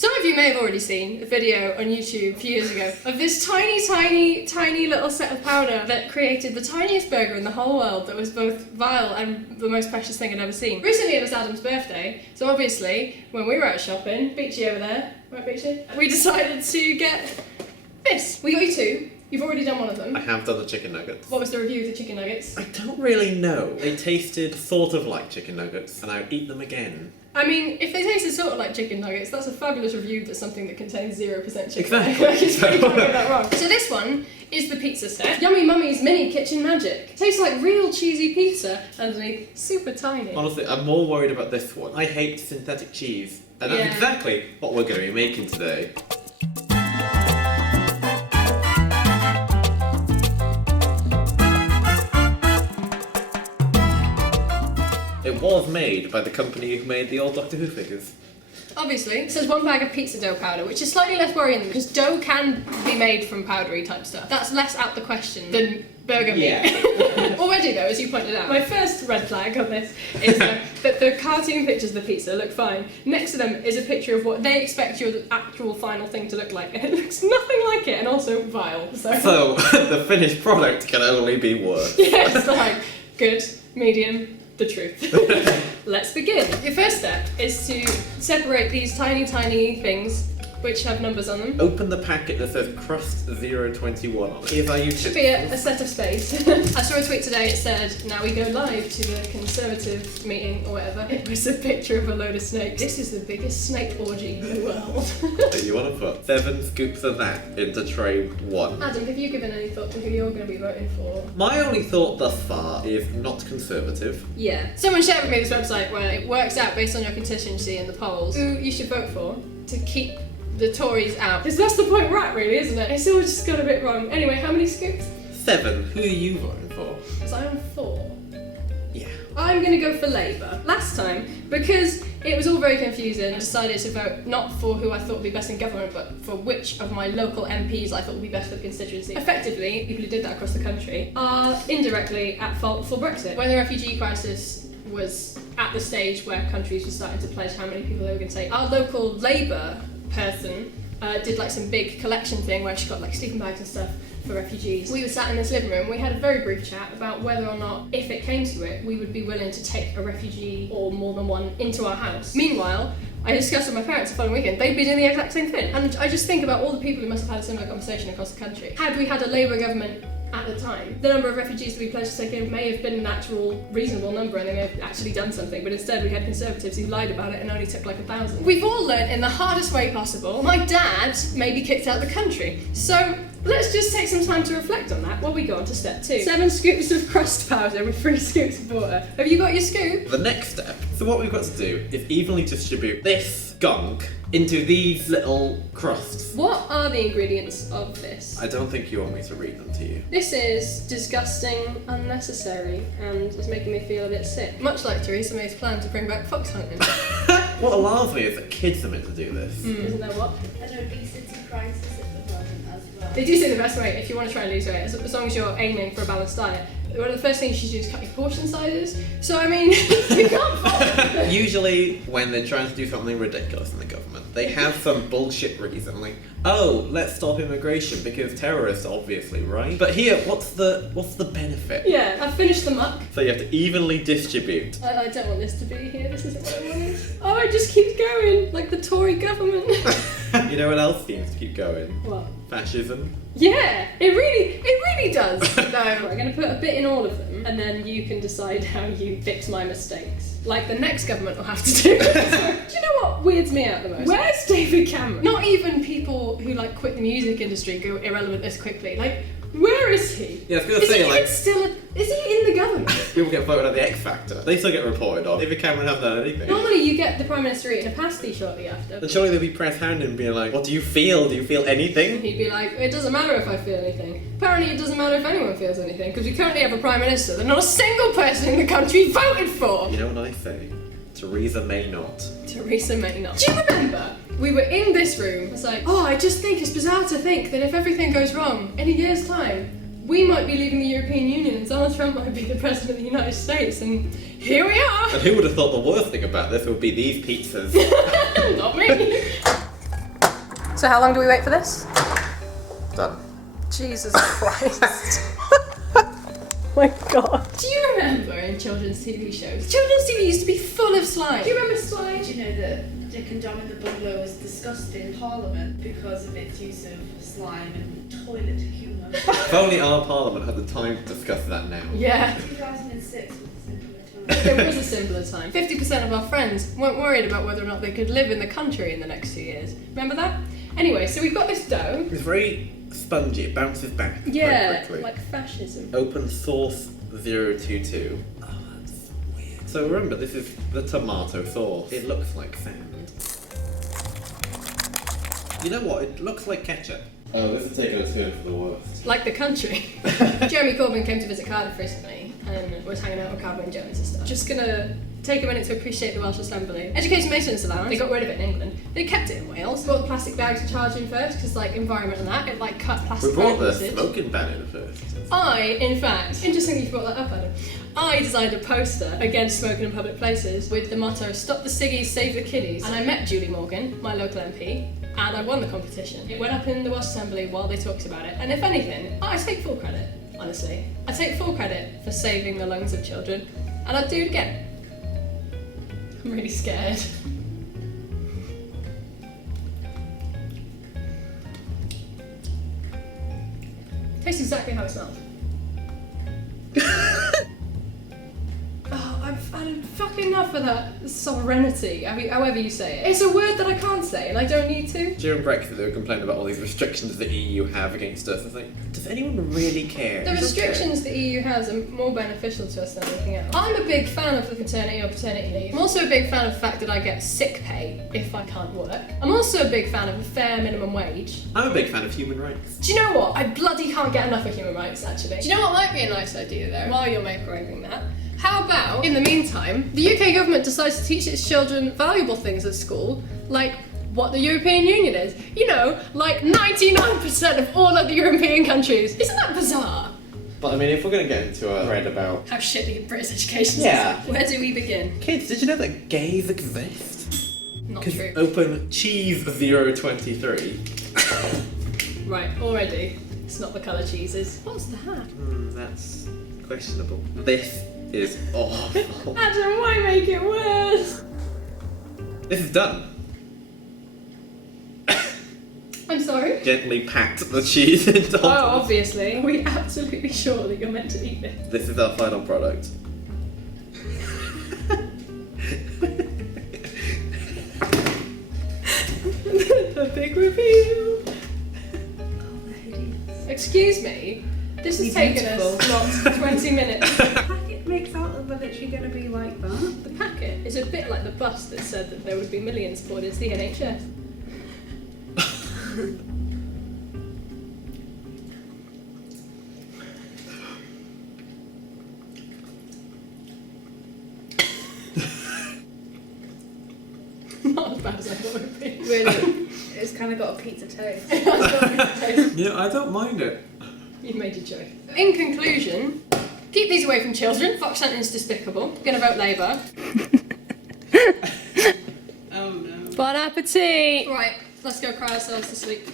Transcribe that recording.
Some of you may have already seen a video on YouTube a few years ago of this tiny little set of powder that created the tiniest burger in the whole world that was both vile and the most precious thing I'd ever seen. Recently it was Adam's birthday, so obviously when we were out shopping, Beachy over there, right Beachy? We decided to get this. We got you two. You've already done one of them. I have done the chicken nuggets. What was the review of the chicken nuggets? I don't really know. They tasted sort of like chicken nuggets, and I would eat them again. I mean, if they tasted sort of like chicken nuggets, that's a fabulous review that's something that contains 0% chicken. Exactly. Like, it's really can't get that wrong. So this one is the pizza set. Yummy Mummy's Mini Kitchen Magic. Tastes like real cheesy pizza underneath, super tiny. Honestly, I'm more worried about this one. I hate synthetic cheese, and that's exactly what we're going to be making today. It was made by the company who made the old Doctor Who figures. Obviously, it says 1 bag of pizza dough powder, which is slightly less worrying because dough can be made from powdery type stuff. That's less out the question than burger meat. Yeah. Already though, as you pointed out, my first red flag on this is that the cartoon pictures of the pizza look fine. Next to them is a picture of what they expect your actual final thing to look like, and it looks nothing like it, and also vile. So the finished product can only be worse. Yeah, it's like good, medium, the truth. Let's begin. Your first step is to separate these tiny things which have numbers on them. Open the packet that says Crust 021 on it. Here's our utensil. Should be a set of space. I saw a tweet today, it said, now we go live to the Conservative meeting or whatever. It was a picture of a load of snakes. This is the biggest snake orgy in the world. So you want to put 7 scoops of that into tray 1. Adam, have you given any thought to who you're going to be voting for? My only thought thus far is not Conservative. Yeah. Someone shared with me this website where it works out based on your constituency in the polls who you should vote for to keep the Tories out. Because that's the point we're at, really, isn't it? It's all just got a bit wrong. Anyway, how many scoops? 7. Who are you voting for? Because I'm 4. Yeah. I'm going to go for Labour. Last time, because it was all very confusing, I decided to vote not for who I thought would be best in government, but for which of my local MPs I thought would be best for the constituency. Effectively, people who did that across the country are indirectly at fault for Brexit. When the refugee crisis was at the stage where countries were starting to pledge how many people they were going to take, our local Labour person did like some big collection thing where she got like sleeping bags and stuff for refugees. We were sat in this living room, we had a very brief chat about whether or not, if it came to it, we would be willing to take a refugee or more than one into our house. Meanwhile, I discussed with my parents the following weekend, they'd be doing the exact same thing. And I just think about all the people who must have had a similar conversation across the country. Had we had a Labour government at the time, the number of refugees that we pledged to take in may have been an actual reasonable number and they may have actually done something, but instead we had Conservatives who lied about it and only took like 1,000. We've all learnt in the hardest way possible, my dad may be kicked out of the country. So let's just take some time to reflect on that while we go on to step 2. 7 scoops of crust powder with 3 scoops of water. Have you got your scoop? The next step, so what we've got to do is evenly distribute this gunk into these little crusts. What are the ingredients of this? I don't think you want me to read them to you. This is disgusting, unnecessary, and is making me feel a bit sick. Much like Theresa May's plan to bring back fox hunting. What alarms me is that kids are meant to do this. Isn't there what? An obesity crisis at the moment as well. They do say the best way, if you want to try and lose weight, as long as you're aiming for a balanced diet, one of the first things you should do is cut your portion sizes. So, I mean, you can't. Usually, when they're trying to do something ridiculous in the government, they have some bullshit reason, like, oh, let's stop immigration because terrorists, obviously, right? But here, what's the benefit? Yeah, I've finished the muck. So you have to evenly distribute. I don't want this to be here, this isn't what I wanted. Oh, it just keeps going, like the Tory government. You know what else seems to keep going? What? Fascism. Yeah, it really does. No, I'm going to put a bit in all of them, and then you can decide how you fix my mistakes. Like the next government will have to do. Do you know what weirds me out the most? Where's David Cameron? Not even people who like quit the music industry go irrelevant this quickly. Like, where is he? Yeah, I was going to say, like, is he in the government? people get voted on the X Factor. They still get reported on. David Cameron hasn't done anything. Normally you get the Prime Minister eating a pasty shortly after. Then surely they'll be press handed and being like, what do you feel? Do you feel anything? He'd be like, it doesn't matter if I feel anything. Apparently it doesn't matter if anyone feels anything, because we currently have a Prime Minister that not a single person in the country voted for! You know what I say? Theresa May not. Theresa May not. Do you remember? We were in this room, it's like, oh, I just think it's bizarre to think that if everything goes wrong, in a year's time, we might be leaving the European Union and Donald Trump might be the President of the United States, and here we are! And who would have thought the worst thing about this would be these pizzas? Not me! So how long do we wait for this? Done. Jesus Christ. My God. Do you remember in children's TV shows? Children's TV used to be full of slime. Do you remember slime? Did you know that Dick and Dom in the Bungalow was discussed in Parliament because of its use of slime and toilet humour? If only our parliament had the time to discuss that now. Yeah. 2006 was a simpler time. It was a simpler time. 50% of our friends weren't worried about whether or not they could live in the country in the next 2 years. Remember that? Anyway, so we've got this dough. It's very spongy, it bounces back very quickly. Like fascism. Open source 022. Oh, that's weird. So remember, this is the tomato sauce. It looks like sand. You know what? It looks like ketchup. Oh, this is taking a turn for the worst. Like the country. Jeremy Corbyn came to visit Cardiff recently and was hanging out with Carver and Jones and stuff. Just gonna take a minute to appreciate the Welsh Assembly. Education maintenance allowance, they got rid of it in England. They kept it in Wales. Bought the plastic bags to charge in first, because like environment and that, it like cut plastic We brought bag the usage. smoking ban in first. I, in fact, interesting that you brought that up, Adam. I designed a poster against smoking in public places with the motto, "Stop the ciggies, save the kiddies." And I met Julie Morgan, my local MP, and I won the competition. It went up in the Welsh Assembly while they talked about it. And if anything, I take full credit, honestly. I take full credit for saving the lungs of children. And I'd do it again. I'm really scared. Tastes exactly how it smells. Oh, I've had fucking enough of that sovereignty, however you say it. It's a word that I can't say and I don't need to. During Brexit, they were complaining about all these restrictions the EU have against us. I was like, does anyone really care? The restrictions the EU has are more beneficial to us than anything else. I'm a big fan of the maternity or paternity leave. I'm also a big fan of the fact that I get sick pay if I can't work. I'm also a big fan of a fair minimum wage. I'm a big fan of human rights. Do you know what? I bloody can't get enough of human rights, actually. Do you know what might be a nice idea, though, while you're microwaving that? How about, in the meantime, the UK government decides to teach its children valuable things at school, like what the European Union is. You know, like 99% of all of the European countries. Isn't that bizarre? But I mean, if we're going to get into a thread about How shitty British education Yeah. is. Where do we begin? kids, did you know that gays exist? Not Because true. open cheese 023. Right, already. It's not the colour cheeses. What's that? That's questionable. This is awful. Adam, why make it worse? This is done. I'm sorry? Gently packed the cheese into. Oh, obviously. Are we absolutely sure that you're meant to eat this? This is our final product. The big reveal. Excuse me, this has taken us, what, 20 minutes? The packet makes out that they're literally going to be like that. The packet is a bit like the bus that said that there would be millions poured into the NHS. Not as bad as I thought it would be. Really, it's kind of got a pizza taste. You know, I don't mind it. You've made your choice. In conclusion, keep these away from children. Fox hunting's despicable. Gonna vote Labour. Oh no. Bon appetit! Right, let's go cry ourselves to sleep.